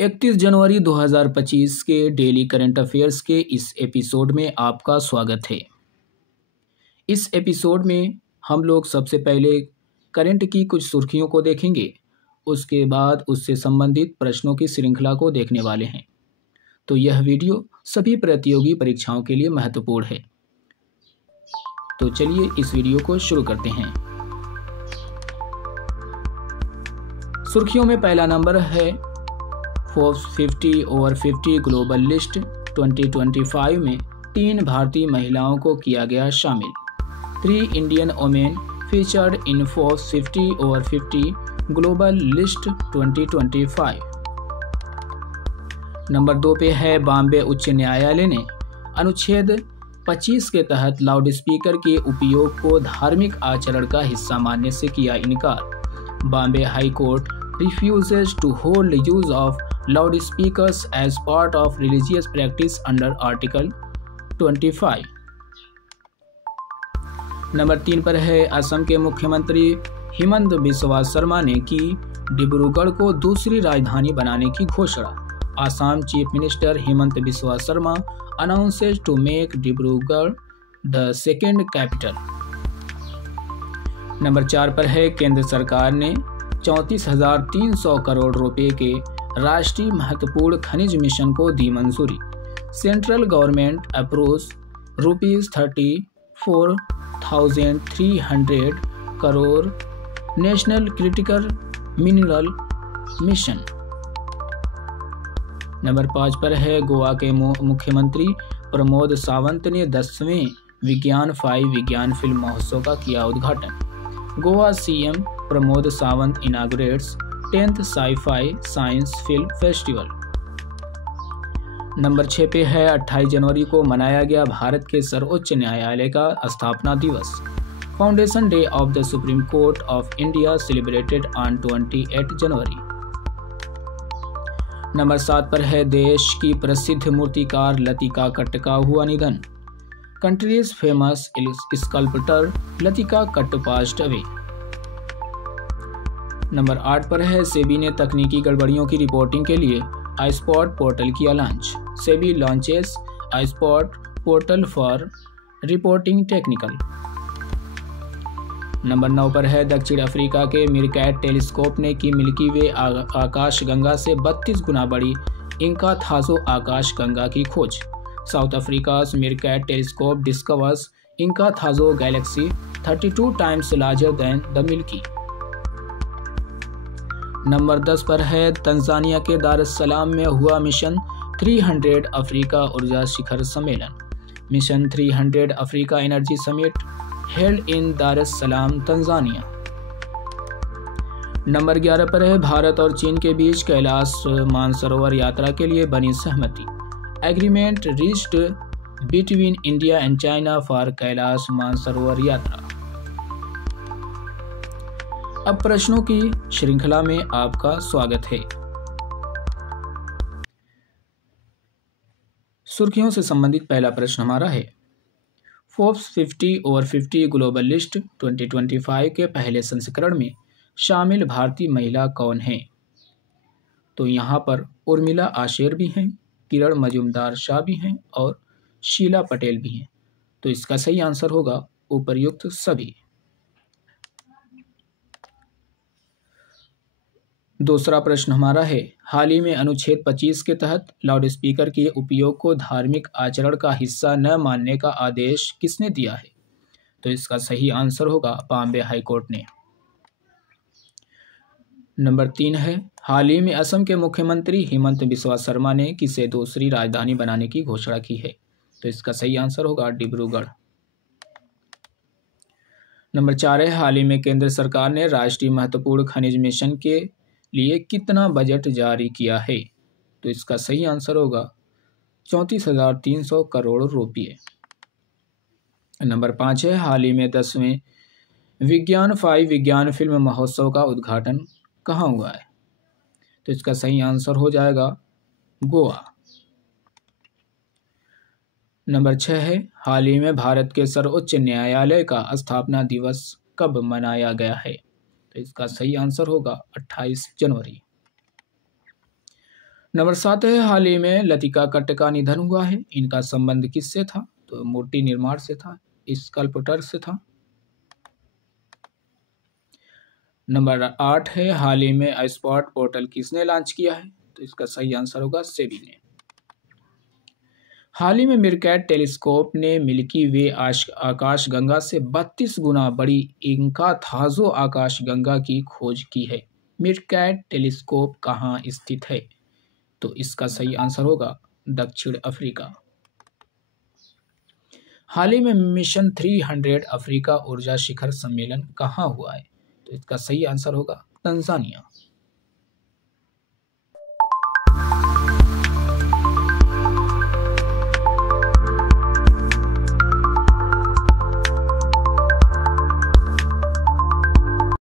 31 जनवरी 2025 के daily current affairs के इस एपिसोड में आपका स्वागत है। इस एपिसोड में हम लोग सबसे पहले करंट की कुछ सुर्खियों को देखेंगे, उसके बाद उससे संबंधित प्रश्नों की श्रृंखला को देखने वाले हैं। तो यह वीडियो सभी प्रतियोगी परीक्षाओं के लिए महत्वपूर्ण है। तो चलिए इस वीडियो को शुरू करते हैं। सुर्खियों में पहला नंबर है फोर्ब्स 50 ओवर 50 ग्लोबल लिस्ट 2025 में 3 भारतीय महिलाओं को किया गया शामिल। 3 Indian women featured in Forbes 50 over 50 global list 2025। Number 2 पे है बॉम्बे उच्च न्यायालय ने अनुच्छेद 25 के तहत लाउडस्पीकर के उपयोग को धार्मिक आचरण का हिस्सा मानने से किया इनकार। Bombay high court refuses to hold the use of loudspeakers as part of religious practice under Article 25। Number 3 पर है असम के मुख्यमंत्री हिमंत बिस्वा शर्मा ने की डिब्रूगढ़ को दूसरी राजधानी बनाने की घोषणा। Assam chief minister Himanta Biswa Sarma announces to make Dibrugarh the second capital. Number 4 पर है केंद्र सरकार ने 34,300 करोड़ रुपए के राष्ट्रीय महत्वपूर्ण खनिज मिशन को दी मंजूरी। Central government approves ₹34,300 crore national critical mineral mission. Number 5 पर है गोवा के मुख्यमंत्री प्रमोद सावंत ने 10वें विज्ञान 5 विज्ञान फिल्म महोत्सव का किया उद्घाटन। Goa CM Pramod Sawant inaugurates 10th sci-fi science film festival. Number 6 पे है 28 जनवरी को मनाया गया भारत के सर्वोच्च न्यायालय का स्थापना दिवस। Foundation day of the supreme court of India celebrated on 28 January. Number 7 पर है देश की प्रसिद्ध मूर्तिकार लतिका कट्ट का हुआ निधन। कंट्रीज फेमस स्कल्पटर लतिका कट्ट पास्ड अवे। नंबर 8 पर है सेबी ने तकनीकी गड़बड़ियों की रिपोर्टिंग के लिए आईस्पॉट पोर्टल किया launch. SEBI launches iSpot portal for reporting technical. Number 9 पर है दक्षिण अफ्रीका के मीरकैट टेलीस्कोप ने की मिल्की वे आकाशगंगा से 32 गुना बड़ी इंकाथाजो आकाशगंगा की खोज। South Africa's MeerKAT telescope discovers Inkathazo galaxy 32 times larger than the Milky. Number 10 पर है तंजानिया के दार एस सलाम में हुआ मिशन 300 अफ्रीका ऊर्जा शिखर सम्मेलन। Mission 300 Africa energy summit held in दार एस सलाम तंजानिया। नंबर 11 पर है भारत और चीन के बीच कैलाश मानसरोवर यात्रा के लिए बनी सहमति। Agreement reached between India and China for Kailash Mansarovar यात्रा। अब प्रश्नों की श्रृंखला में आपका स्वागत है। सुर्खियों से संबंधित पहला प्रश्न हमारा है फोर्ब्स 50 ओवर 50 ग्लोबल लिस्ट 2025 के पहले संस्करण में शामिल भारतीय महिला कौन है? तो यहाँ पर उर्मिला आशेर भी हैं, किरण मजूमदार शाह भी हैं और शीला पटेल भी हैं। तो इसका सही आंसर होगा उपर्युक्त सभी। दूसरा प्रश्न हमारा है हाल ही में अनुच्छेद 25 के तहत लाउडस्पीकर के उपयोग को धार्मिक आचरण का हिस्सा न मानने का आदेश किसने दिया है? तो इसका सही आंसर होगा बॉम्बे हाई कोर्ट ने। नंबर 3 है हाल ही में असम के मुख्यमंत्री हिमंत बिस्वा शर्मा ने किसे दूसरी राजधानी बनाने की घोषणा की है? तो इसका सही आंसर होगा डिब्रूगढ़। नंबर 4 है हाल ही में केंद्र सरकार ने राष्ट्रीय महत्वपूर्ण खनिज मिशन के लिए कितना बजट जारी किया है? तो इसका सही आंसर होगा 34,300 करोड़ रुपये। नंबर 5 है हाल ही में 10वें विज्ञान 5 विज्ञान फिल्म महोत्सव का उद्घाटन कहाँ हुआ है? तो इसका सही आंसर हो जाएगा गोवा। नंबर 6 है हाल ही में भारत के सर्वोच्च न्यायालय का स्थापना दिवस कब मनाया गया है? तो इसका सही आंसर होगा 28 जनवरी। नंबर 7 है, हाल ही में लतिका कट्ट का निधन हुआ है। इनका संबंध किससे था? तो मूर्ति निर्माण से था, स्कल्पटर से था। नंबर 8 है, हाल ही में स्पॉट पोर्टल किसने लॉन्च किया है? तो इसका सही आंसर होगा सेबी ने। हाल ही में मीरकैट टेलीस्कोप ने मिल्की वे आकाशगंगा से 32 गुना बड़ी इंकाथाजो आकाशगंगा की खोज की है। मीरकैट टेलीस्कोप कहाँ स्थित है? तो इसका सही आंसर होगा दक्षिण अफ्रीका। हाल ही में मिशन 300 अफ्रीका ऊर्जा शिखर सम्मेलन कहाँ हुआ है? तो इसका सही आंसर होगा तंजानिया।